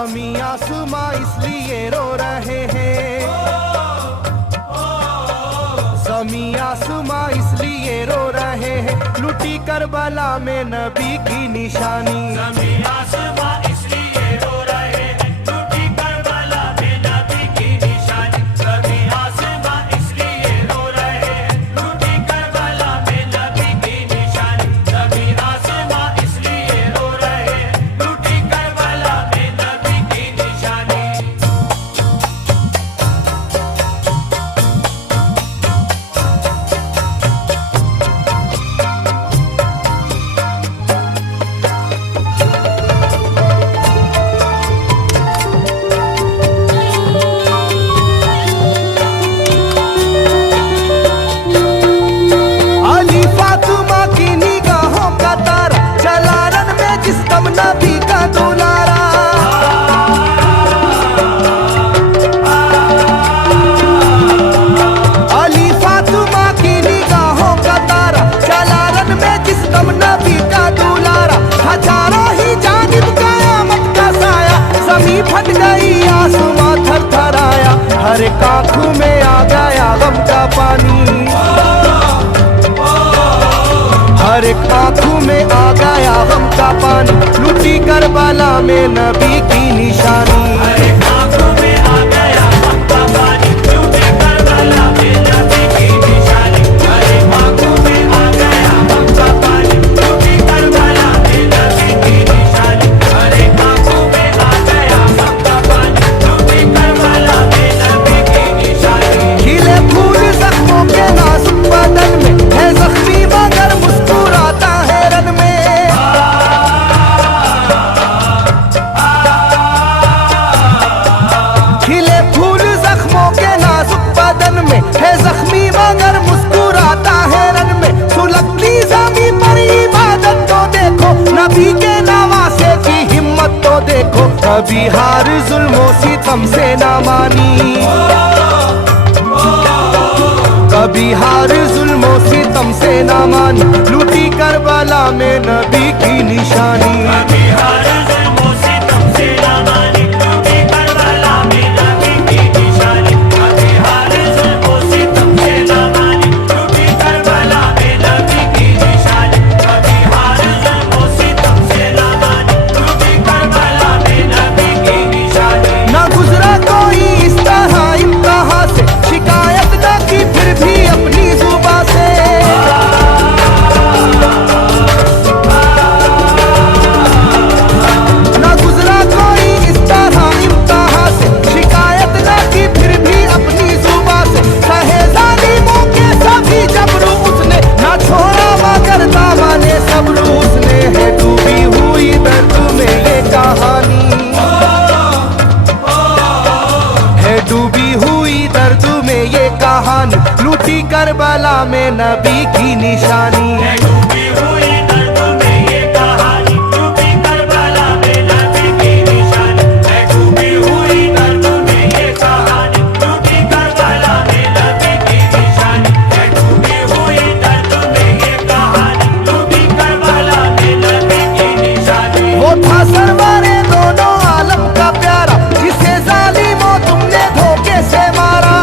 ज़मीं आसमां इसलिए रो रहे हैं, ज़मीं आसमां इसलिए रो रहे हैं, लुटी करबला में नबी की निशानी। ज़मीं आसमां इसलिए रो रहे हैं, लुटी करबला में नबी की निशानी। ज़मीं आसमां इसलिए रो रहे हैं, लुटी करबला में नबी की निशानी। ज़मीं आसमां इसलिए रो रहे हैं, लुटी करबला में नबी की निशानी। अली फातिमा की निगाहों का तारा, चला रन में जिस्म नबी का दुलारा। अली फातिमा की निगाहों का तारा, चला रन में जिस्म नबी का दुलारा। हजारों ही जानिब कयामत का साया, ज़मीं फट गई आसमां थरथराया। हर एक आँखों में आ गया गम का पानी, हर एक आँखों में आ गया गम का पानी, लुटी करबला में नबी की निशानी। हर एक आँखों में आ गया गम का पानी, लुटी करबला में नबी की निशानी। हर एक आँखों में आ गया गम का पानी, लुटी करबला में नबी की निशानी। हर एक आँखों में आ गया गम का पानी, लुटी करबला में नबी की निशानी। खिले फूल जख्मों के नाजुक बदन में है जख्मी मगर मुस्कुराता है रन में। खिले फूल जख्मों के नाजुक बदन में है जख्मी मगर मुस्कुराता है रन में। सुलगती ज़मीं पर इबादत तो देखो, नबी के नवासे की हिम्मत तो देखो। कभी हार जुल्मों सितम से ना मानी, कभी हार जुल्मों सितम से ना मानी, लुटी करबला में नबी की निशानी। कभी हार जुल्मों सितम से ना मानी, लुटी करबला में नबी की निशानी। कभी हार जुल्मों सितम से ना मानी, लुटी करबला में नबी की निशानी। कभी हार जुल्मों सितम से ना मानी, लुटी करबला में नबी की निशानी। ना गुजरा कोई इस तरह इम्तिहान से, शिकायत न की फिर भी अपनी जुबां से। ना गुजरा कोई इस तरह इम्तिहान से, शिकायत न की फिर भी अपनी जुबां से। सहे जालिमों के सभी जबरू उसने, ना छोड़ा मगर दामने सब्र उसने। है डूबी हुई दर्द में ये कहानी, है डूबी हुई दर्द में ये कहानी, लूटी करबला में नबी की निशानी। है डूबी हुई दर्द में ये कहानी, लुटी करबला में नबी की निशानी। है डूबी हुई दर्द में ये कहानी, लुटी करबला में नबी की निशानी। है डूबी हुई दर्द में ये कहानी, लुटी करबला में नबी की निशानी। वो था सरवारे दोनों आलम का प्यारा, जिसे जालिमों तुमने धोखे से मारा।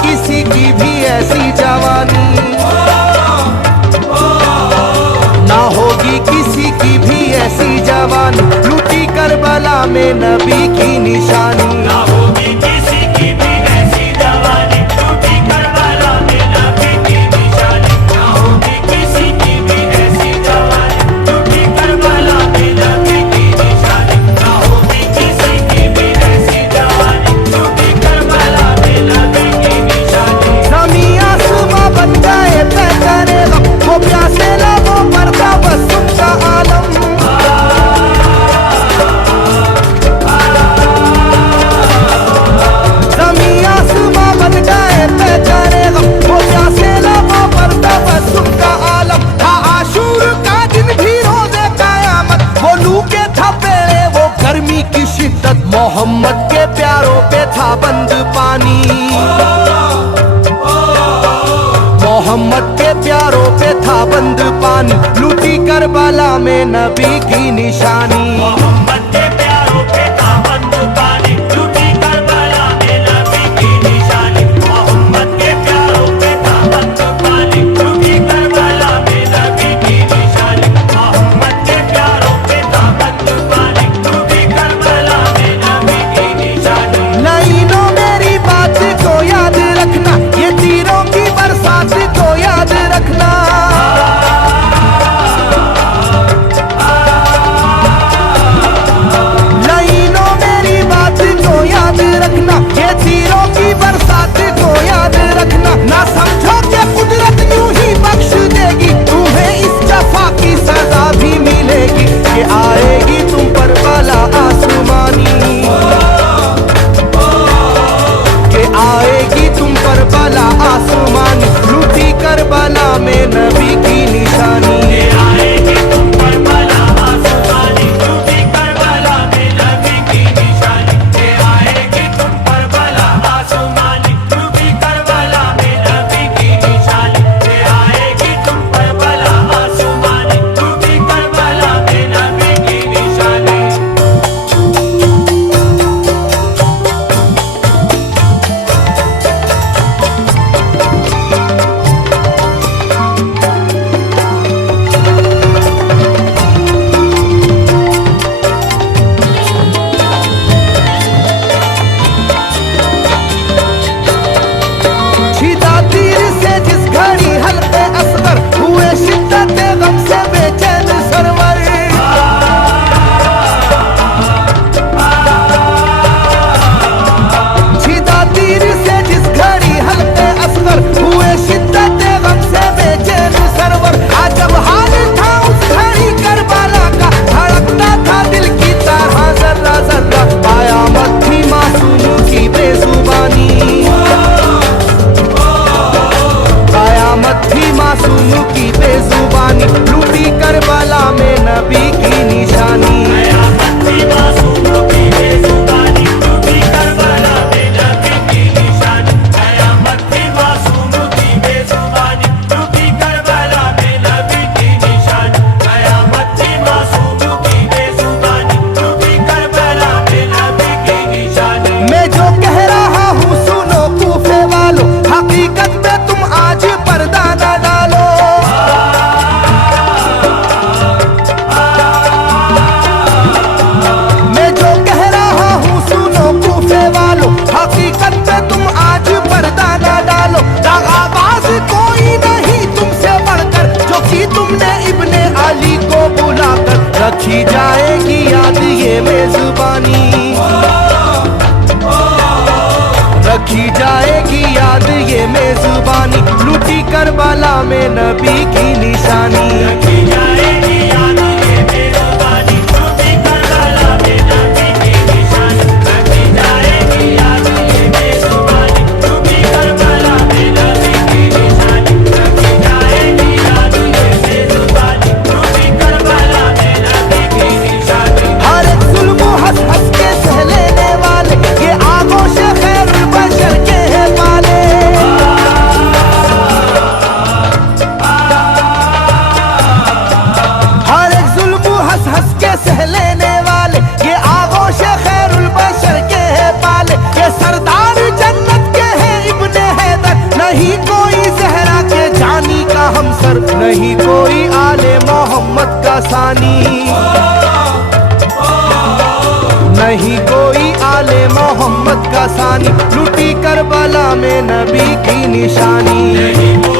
किसी की भी ऐसी जवानी, ना होगी किसी की भी ऐसी जवानी, लूटी करबला में नबी की निशानी। ना होगी किसी की भी ऐसी जवानी, लूटी करबला में नबी की निशानी। ना होगी किसी की भी ऐसी जवानी, लूटी करबला में नबी की निशानी। ना होगी किसी की भी ऐसी जवानी, लूटी करबला में नबी की निशानी। ज़मीं आसमां बन जाए तय करेगा, वो प्यासे लबों पर था बस उनका आलम। ज़मीं आसमां बन जाए तय करेगा, वो प्यासे लबों पर था बस उनका आलम। था आशूर का दिन भी रोज़े क़यामत, वो लू के था पेड़े वो गर्मी की शिद्दत, मोहम्मद के प्यारों पे था बंद पानी। मोहम्मद के प्यारों पे था बंद पानी, लूटी करबला में नबी की निशानी। मोहम्मद के प्यारों पे था बंद पानी, लूटी करबला में नबी की निशानी। मोहम्मद के प्यारों पे था बंद पानी, लूटी करबला में नबी की निशानी। मोहम्मद के प्यारों पे था बंद पानी, लूटी करबला में नबी की निशानी। लाइनों मेरी बात को याद रखना, ये तीरों की बरसात को याद रखना। लाइनों मेरी बात को याद रखना, ये तीरों की बरसात को याद रखना। ना समझो कि कुदरत यूं ही बख्श देगी, तुम्हें इस जफा की सजा भी मिलेगी, कि आएगी तुम पर बला आसमानी, कि आएगी तुम पर बला आसमानी, लूटी करबला में नबी की निशानी। ये आएगी तुम पर बला आसमानी, लूटी करबला में नबी की निशानी। ये आएगी तुम पर बला आसमानी, लूटी करबला में नबी की निशानी। ये आएगी तुम पर बला आसमानी, लूटी करबला में नबी की निशानी। छिदा तीर से जिस घड़ी हल्के असगर हुए, शिद्दत गम से बेचैन सरवर। छिदा तीर से जिस घड़ी हल्के असगर हुए, शिद्दत गम से बेचैन सरवर। अजब हाल था उस घड़ी करबला का, धड़कता था दिल की तरह जर्रा जर्रा, कयामत थी मासूमों की बेजुबानी, कयामत थी मासूमों की बेजुबानी, लूटी करबला में नबी की निशानी। कयामत थी मासूमों की बेजुबानी, लूटी करबला में नबी की निशानी। कयामत थी मासूमों की बेजुबानी, लूटी करबला में नबी की निशानी। कयामत थी मासूमों की बेजुबानी, लूटी करबला में नबी की निशानी। मैं जो कह रहा हूँ सुनो कूफे वालों, हकीकत में तुम आज पर्दा न डालो। मैं जो कह रहा हूँ सुनो कूफे वालों, हकीकत में तुम आज पर्दा न डालो। दगाबाज कोई नहीं तुमसे बढ़कर, जो कि तुमने इब्ने अली को बुलाकर, रखी जाएगी याद ये मेजबानी, रखी जाएगी याद ये मेजबानी, लूटी करबला में नबी की निशानी। रखी जाएगी याद ये मेजबानी, लूटी करबला में नबी की निशानी। रखी जाएगी याद ये मेजबानी, लूटी करबला में नबी की निशानी। रखी जाएगी याद ये मेजबानी, लूटी करबला में नबी की निशानी। हर एक जुल्म हंस हंस के सह लेने वाले, ये आगोश खैर बशर के हैं पाले। हमसर, नहीं कोई आले मोहम्मद का सानी, नहीं कोई आले मोहम्मद का सानी, लूटी करबला में नबी की निशानी। नहीं